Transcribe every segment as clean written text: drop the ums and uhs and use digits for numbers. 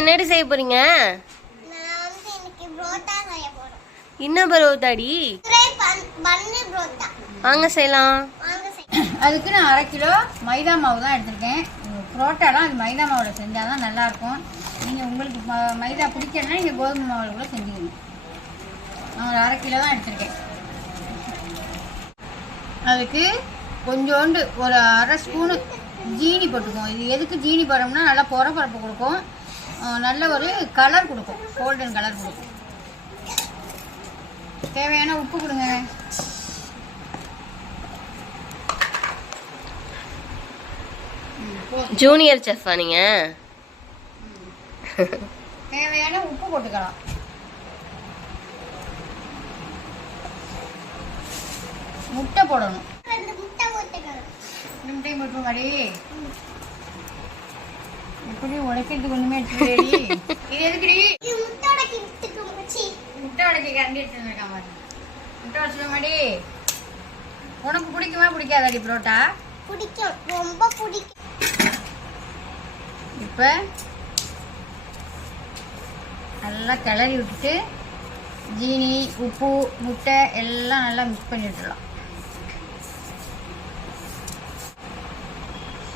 என்னடி செய்ய போறீங்க? என்ன பரோட்டாடி? வாங்க செய்யலாம். அதுக்கு நான் 1/2 கிலோ மைதா மாவு தான் எடுத்திருக்கேன். புரோட்டாலாம் அது மைதா மாவில் செஞ்சால் தான் நல்லாயிருக்கும். நீங்கள் உங்களுக்கு மைதா பிடிக்கலன்னா நீங்கள் கோதுமை மாவில் கூட செஞ்சுக்கணும். நான் ஒரு 1/2 கிலோ தான் எடுத்திருக்கேன். அதுக்கு கொஞ்சோண்டு ஒரு 1/2 ஸ்பூனு ஜீனி போட்டுக்குவோம். இது எதுக்கு ஜீனி போடுறோம்னா நல்லா பொறப்பரப்பு கொடுக்கும், நல்ல ஒரு கலர் கொடுக்கும், கோல்டன் கலர் கொடுக்கும். தேவையான உப்பு கொடுங்க. ஜூனியர் செஃப்பா நீங்க? தேவையான உப்பு போட்டுக்கலாம். முட்டை போடணும். முட்டையும் போட்டு மாதிரி எப்படி உடைக்கிறதுக்கு ஒண்ணுமே எடுத்துக்கடி. இது எதுக்குடி? முட்டை உடைக்க கரண்டி எடுத்துருக்கா மாதிரி. முட்டை உடைச்ச மாதிரி உனக்கு பிடிக்குமா பிடிக்காதாடி புரோட்டா? பிடிக்கும், ரொம்ப பிடிக்கும். இப்போ நல்லா கிளறி விட்டுட்டு ஜீனி, உப்பு, முட்டை எல்லாம் நல்லா மிக்ஸ் பண்ணி விட்டுடலாம்.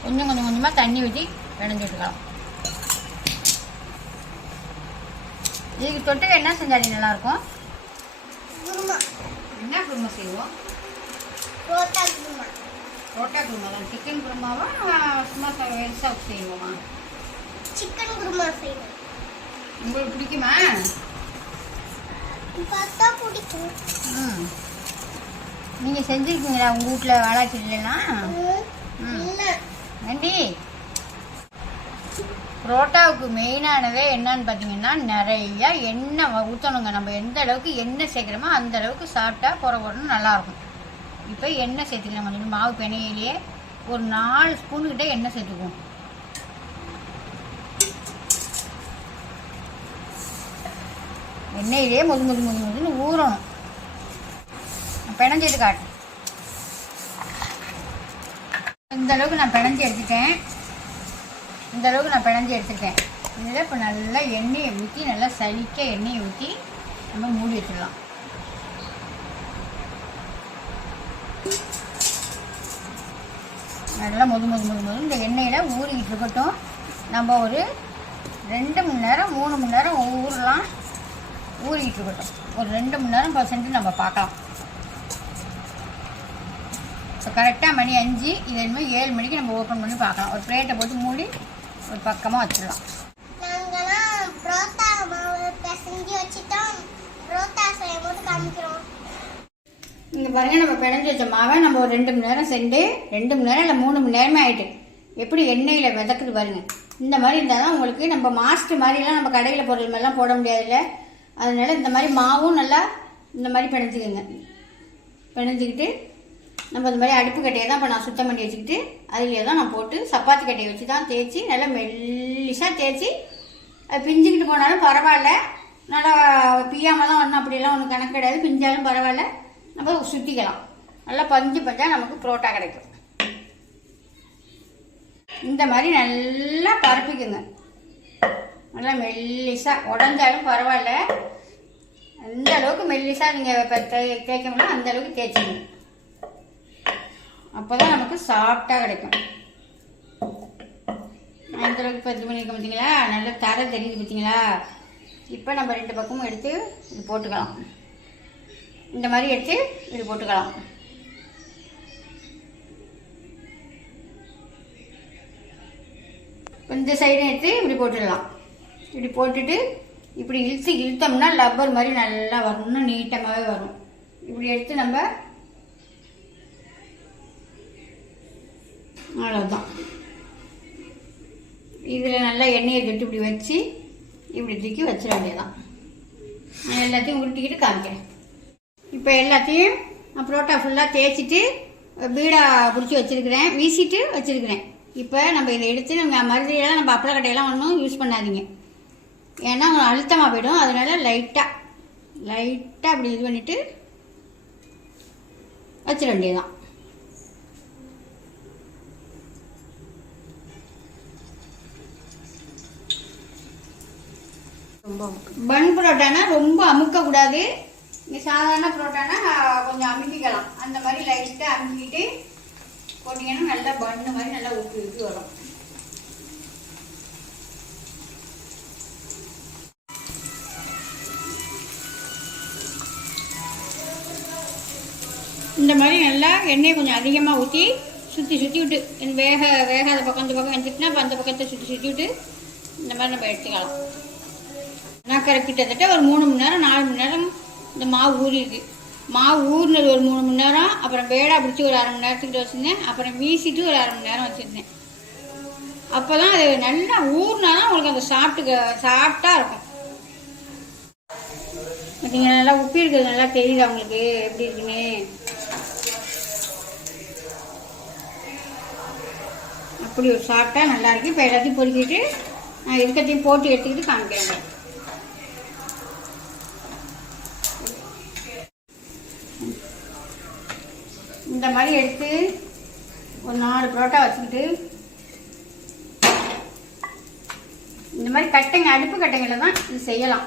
கொஞ்சம் கொஞ்சமாக தண்ணி ஊற்றி பிணைஞ்சு விட்டுக்கலாம். இதுக்கு தொட்டுக்க என்ன செஞ்சாடி நல்லாயிருக்கும்? என்ன குருமா செய்வோம்? புரோட்டா குருமா. புரோட்டா குருமா தான். சிக்கன் குருமாவா சும்மா வெரிசா செய்வோமா? சிக்கன் குருமா செய்வோம். உங்களுக்கு பிடிக்குமா? பார்த்தா பிடிக்கும். நீங்கள் செஞ்சுருக்கீங்களா உங்கள் வீட்டில் வாழாச்சி இல்லைன்னா? நன்றி. புரோட்டாவுக்கு மெயினானதே என்னன்னு பார்த்தீங்கன்னா நிறையா எண்ணெய் ஊற்றணுங்க. நம்ம எந்த அளவுக்கு எண்ணெய் சேர்க்குறோமோ அந்த அளவுக்கு சாப்பிட்டா புறப்படணும் நல்லாயிருக்கும். இப்போ எண்ணெய் சேர்த்துக்கலாம். கொஞ்சம் மாவு பிணையிலேயே ஒரு 4 ஸ்பூனுக்கிட்ட எண்ணெய் சேர்த்துக்குவோம். எண்ணெயிலே முதுன்னு ஊறணும். பிணைஞ்சிட்டு காட்டு. இந்த அளவுக்கு நான் பிணைஞ்சி எடுத்துட்டேன். இதில் இப்போ நல்லா எண்ணெயை ஊற்றி நல்லா சலிக்க எண்ணெயை ஊற்றி நம்ம மூடி வச்சிடலாம். நல்லா முது இந்த எண்ணெயில் ஊறிக்கிட்டு இருக்கட்டும். நம்ம ஒரு 2 மணி நேரம் 3 மணி நேரம் ஊறிக்கிட்டு இருக்கட்டும். ஒரு 2 மணி நேரம் % நம்ம பார்க்கலாம். இப்போ கரெக்டாக மணி 5. இது இனிமேல் 7 மணிக்கு நம்ம ஓப்பன் பண்ணி பார்க்கலாம். ஒரு பிளேட்டை போட்டு மூடி ஒரு பக்கமாக வச்சிடலாம். நாங்களாம் புரோட்டா மாவு பிசைஞ்சு வச்சுட்டோம். புரோட்டா செய்யும் போது காமிக்கிறோம். இங்கே பாருங்கள், நம்ம பிணைஞ்சி வச்ச மாவை நம்ம ஒரு 2 மணி நேரம் செஞ்சு 2 மணி நேரம் இல்லை 3 மணி நேரமே ஆகிட்டு எப்படி எண்ணெயில் மிதக்குது பாருங்கள். இந்த மாதிரி இருந்தால் தான் உங்களுக்கு நம்ம மாஸ்டர் மாதிரிலாம் நம்ம கடையில் பொருள் மாதிரிலாம் போட முடியாதுல்ல. அதனால இந்த மாதிரி மாவும் நல்லா இந்த மாதிரி பிணைஞ்சிக்கிட்டு நம்ம இந்த மாதிரி அடுப்பு கட்டையை தான் இப்போ நான் சுத்தம் பண்ணி வச்சுக்கிட்டு அதிலே தான் நான் போட்டு சப்பாத்தி கட்டையை வச்சு தான் தேய்ச்சி நல்லா மெல்லிசாக தேய்ச்சி அது பிஞ்சுக்கிட்டு போனாலும் பரவாயில்ல, நல்லா பிய்யாமல் தான் வரணும், அப்படிலாம் ஒன்றும் கணக்கு கிடையாது. பிஞ்சாலும் பரவாயில்ல, நம்ம சுற்றிக்கலாம். நல்லா பஞ்சால் நமக்கு புரோட்டா கிடைக்கும். இந்த மாதிரி நல்லா பரப்பிக்குங்க. நல்லா மெல்லிசாக உடஞ்சாலும் பரவாயில்ல, அந்த அளவுக்கு மெல்லிசாக நீங்கள் இப்போ தேய்க்க முடியல அந்த அளவுக்கு தேய்ச்சிங்க. அப்போ தான் நமக்கு சாஃப்டாக கிடைக்கும். அந்த அளவுக்கு இப்போ இது பண்ணியிருக்க பார்த்தீங்களா, நல்லா தர தெரியுது பார்த்தீங்களா. இப்போ நம்ம 2 பக்கமும் எடுத்து இது போட்டுக்கலாம். இந்த மாதிரி எடுத்து இது போட்டுக்கலாம். இந்த சைடும் எடுத்து இப்படி போட்டுடலாம். இப்படி போட்டுட்டு இப்படி இழுத்தோம்னா லப்பர் மாதிரி நல்லா வரணும், நீட்டமாகவே வரும். இப்படி எடுத்து நம்ம அவ்வளோதான். இதில் நல்லா எண்ணெயை தொட்டு இப்படி வச்சு இப்படி தூக்கி வச்சிட வேண்டியதான். நான் எல்லாத்தையும் உருட்டிக்கிட்டு காமிக்கிறேன். இப்போ எல்லாத்தையும் நான் புரோட்டா ஃபுல்லாக தேய்ச்சிட்டு பீடா பிடிச்சி வச்சுருக்கிறேன், வீசிட்டு வச்சுருக்கிறேன். இப்போ நம்ம இதை எடுத்து நம்ம மருந்தையெல்லாம் நம்ம அப்பள கட்டையெல்லாம் ஒன்றும் யூஸ் பண்ணாதீங்க, ஏன்னா அழுத்தமாக போயிடும். அதனால லைட்டாக அப்படி இது பண்ணிவிட்டு வச்சிட வேண்டியதான். பன் புரோட்டானா ரொம்ப அமுக்கக்கூடாது. இங்கே சாதாரண புரோட்டானா கொஞ்சம் அமுக்கிக்கலாம். அந்த மாதிரி லைட்டாக அமுக்கிட்டு போட்டிங்கன்னா நல்லா பன்னு மாதிரி நல்லா உப்பு உப்பு வரும். இந்த மாதிரி நல்லா எண்ணெய் கொஞ்சம் அதிகமாக ஊற்றி சுற்றி விட்டு வேகாத பக்கம் இந்த பக்கம் வந்துட்டுனா அப்போ அந்த பக்கத்தை சுற்றி விட்டு இந்த மாதிரி நம்ம எடுத்துக்கலாம். நான் கிட்டத்தட்ட ஒரு 3 மணி நேரம் 4 மணி நேரம் இந்த மாவு ஊறிருக்கு. மாவு ஊறினது ஒரு 3 மணி நேரம், அப்புறம் பேடா பிடிச்சி ஒரு 1/2 மணி நேரத்துக்கிட்ட வச்சுருந்தேன், அப்புறம் வீசிட்டு ஒரு 1/2 மணி நேரம் வச்சுருந்தேன். அப்போ தான் அது நல்லா ஊறினா தான் உங்களுக்கு அந்த சாஃப்டாக இருக்கும். பார்த்தீங்கன்னா நல்லா உப்பி இருக்கிறது நல்லா தெரியுது அவங்களுக்கு எப்படி இருக்குன்னு. அப்படி ஒரு சாஃப்டாக நல்லா இருக்குது. இப்போ எல்லாத்தையும் பொறுக்கிட்டு நான் இருக்கத்தையும் போட்டு எடுத்துக்கிட்டு காமிக்கிறேன். இந்த மாதிரி எடுத்து ஒரு 4 புரோட்டா வச்சுக்கிட்டு இந்த மாதிரி கட்டைங்க, அடுப்பு கட்டைங்களில் தான் இது செய்யலாம்.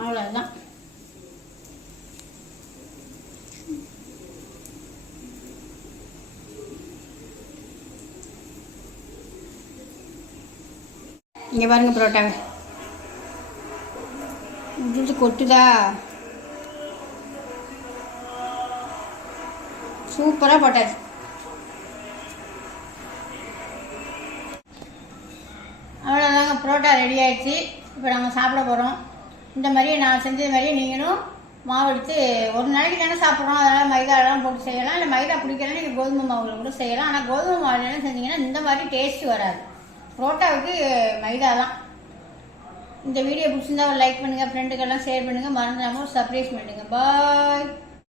அவ்வளோதான். இங்கே பாருங்க புரோட்டாவை உடுத்து கொட்டுதா, சூப்பராக போட்டாச்சு. அவ்வளோதாங்க, புரோட்டா ரெடி ஆயிடுச்சு. இப்போ நம்ம சாப்பிட போகிறோம். இந்த மாதிரியே நான் செஞ்சது மாதிரியே நீங்களும் மாவு எடுத்து ஒரு நாளைக்கு தானே சாப்பிட்றோம், அதனால் மைதாலாம் போட்டு செய்யலாம். இல்லை மைதா பிடிக்கலாம் நீங்கள் கோதுமை மாவில் கூட செய்யலாம். ஆனால் கோதுமை மாவுலாம் செஞ்சிங்கன்னா இந்த மாதிரி டேஸ்ட்டு வராது. புரோட்டாவுக்கு மைதா தான். இந்த வீடியோ பிடிச்சிருந்தா ஒரு லைக் பண்ணுங்கள், ஃப்ரெண்டுக்கெல்லாம் ஷேர் பண்ணுங்கள், மறந்துடாமல் சப்ஸ்கிரைப் பண்ணுங்கள். பாய்.